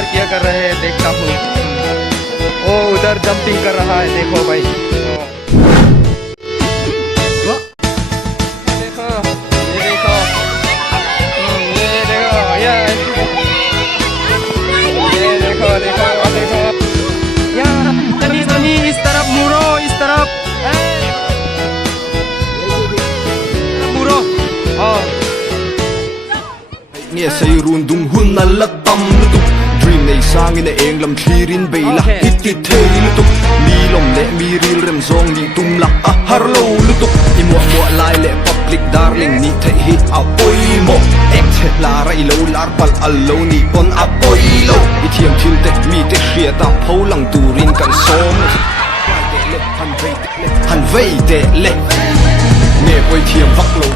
उधर क्या कर रहे हैं देखता हूँ। ओ उधर जंपिंग कर रहा है, देखो भाई। देखो ये देखो, ये देखो, ये देखो देखो देखो, यहाँ सनी इस तरफ मुड़ो, इस तरफ मुड़ो। Nghe say run dung hun na la tam lutuk dream nei sang in eng lam thirin beila hit ti thei lutuk mi lom le mi ril rem zong ni tum la a har lo lutuk imo mo lai le public darling ni thei hi a poi mo ek the la rai lo lar pal al lo ni pon a poi lo I thiam thil te mi te hria ta pholang turin kan som han vei de le nghe poi thiam vak lo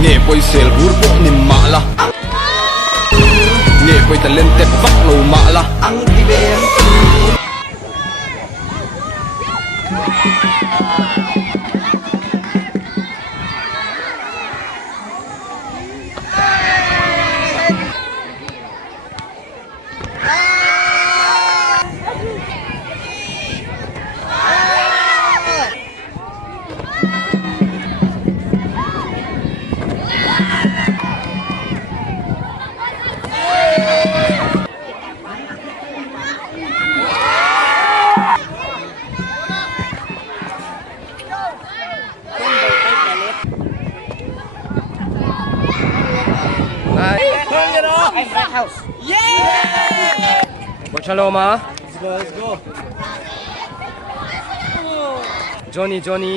nghe quay sel hur po ni ma la nghe quay talent te vak lo ma la ang di ben house. Yeah! Watch hello ma. Let's go. Johnny. Johnny.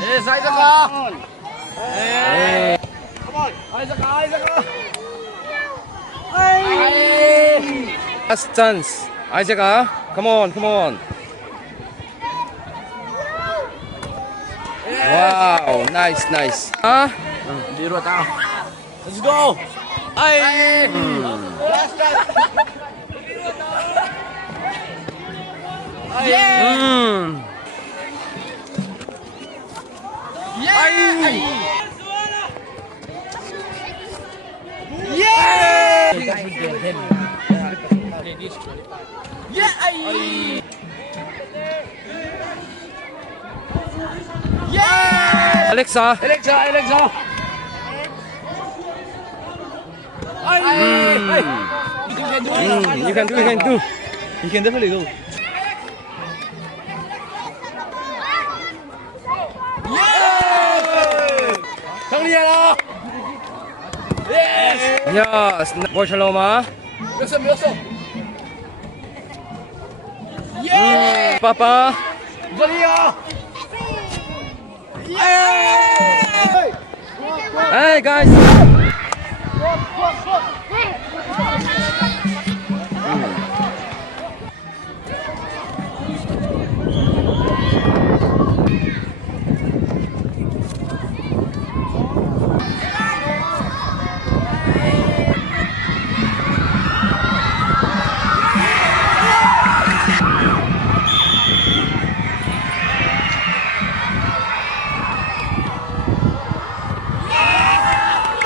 Yes, Isaac. Hey. Come on, Isaac. Last chance. Isaac, come on. Wow, nice. Let's go. Alexa. You can do. You can definitely do. Yes. Watch hello ma. Miyoso. Papa. Hey guys.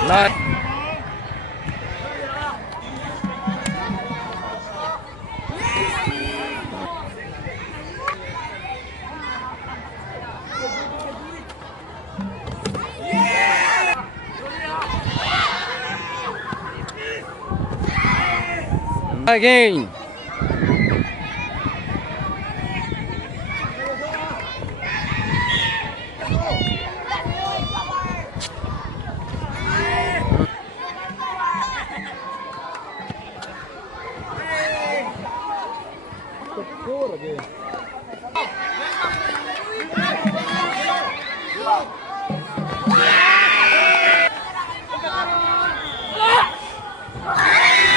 Nice. Again.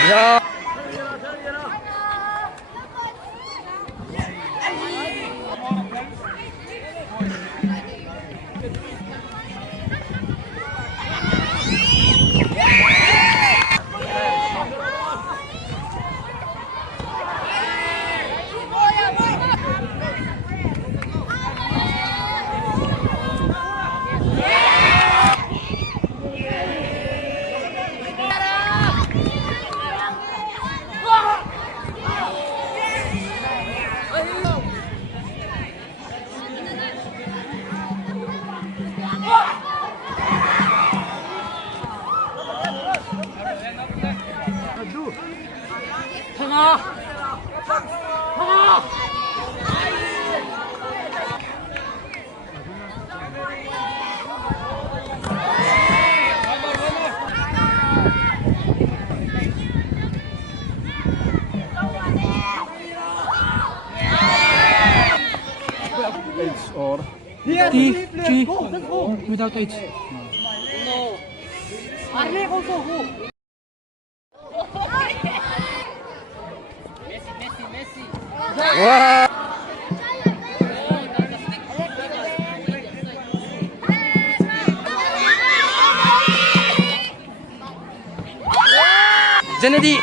Yeah. T, G, without H. Anih also go. Wow. Janadi.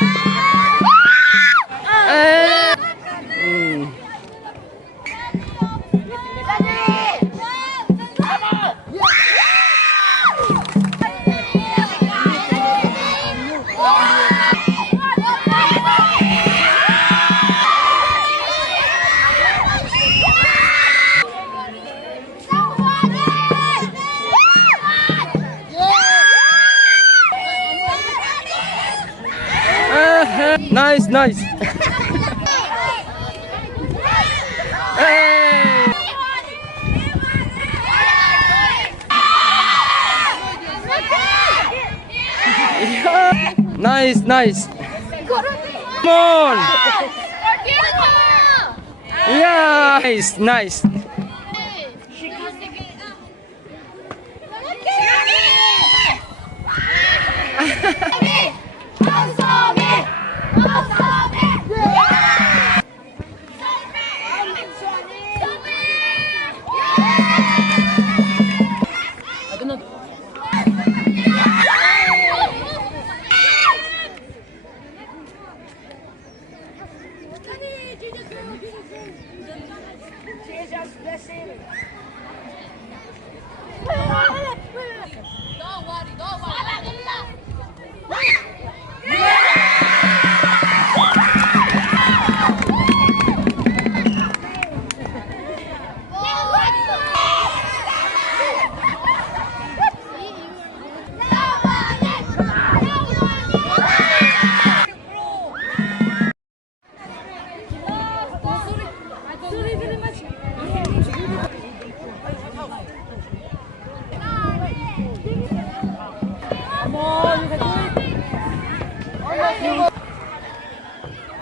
Nice, nice. Hey. Yeah. Nice, nice. Come on. Yeah. Nice, nice.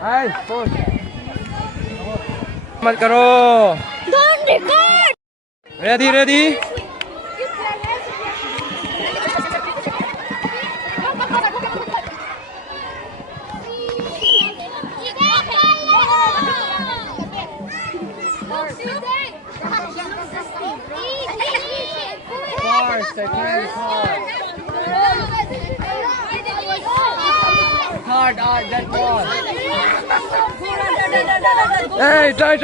Ay, pause. Mat karo. Don't record. Ready, ready? Hard, that ball. Hey, try.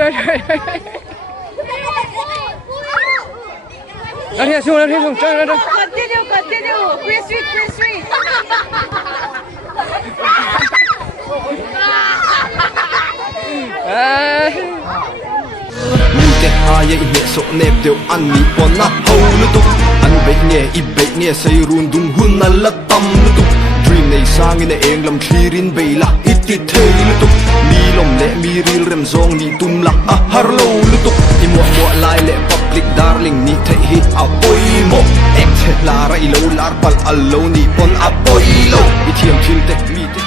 Here, soon, try. Continue. Quiz sweet. Te haya I me so nep deu ani pona holu tu an be nge sei run dung hun ala tam tu dream nei sang in englam thirin beila itti theil tu mi lom le mi ril rem zong ni tum la a har lo lu tu I mo lai le public darling ni the hi a poi mo ek the la ra I lo lar pal allo ni pon a poi lo I thiam thil te mi te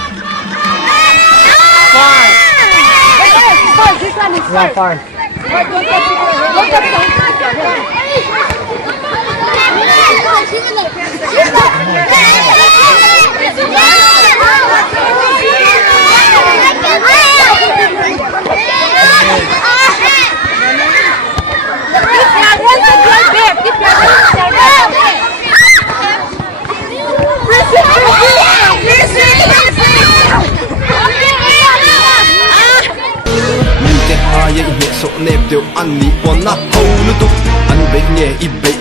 This one is Yeah, fine. haya I me so nep deu ani pona holu tu an be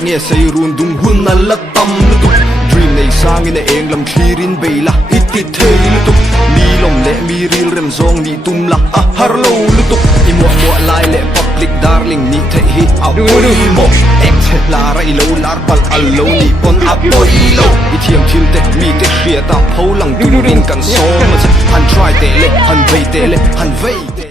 nge sei run dung hun ala tam tu dream nei sang in englam thirin beila itti theil tu mi lom le mi ril rem zong ni tum la a har lo lu tu I mo lai le public darling ni the hi apoi mo ek the lara ilo lar pal allo ni pon apoi lo I thiam thil te mi te hria ta pholang turin kan so ma han try te le han vei te le han vei te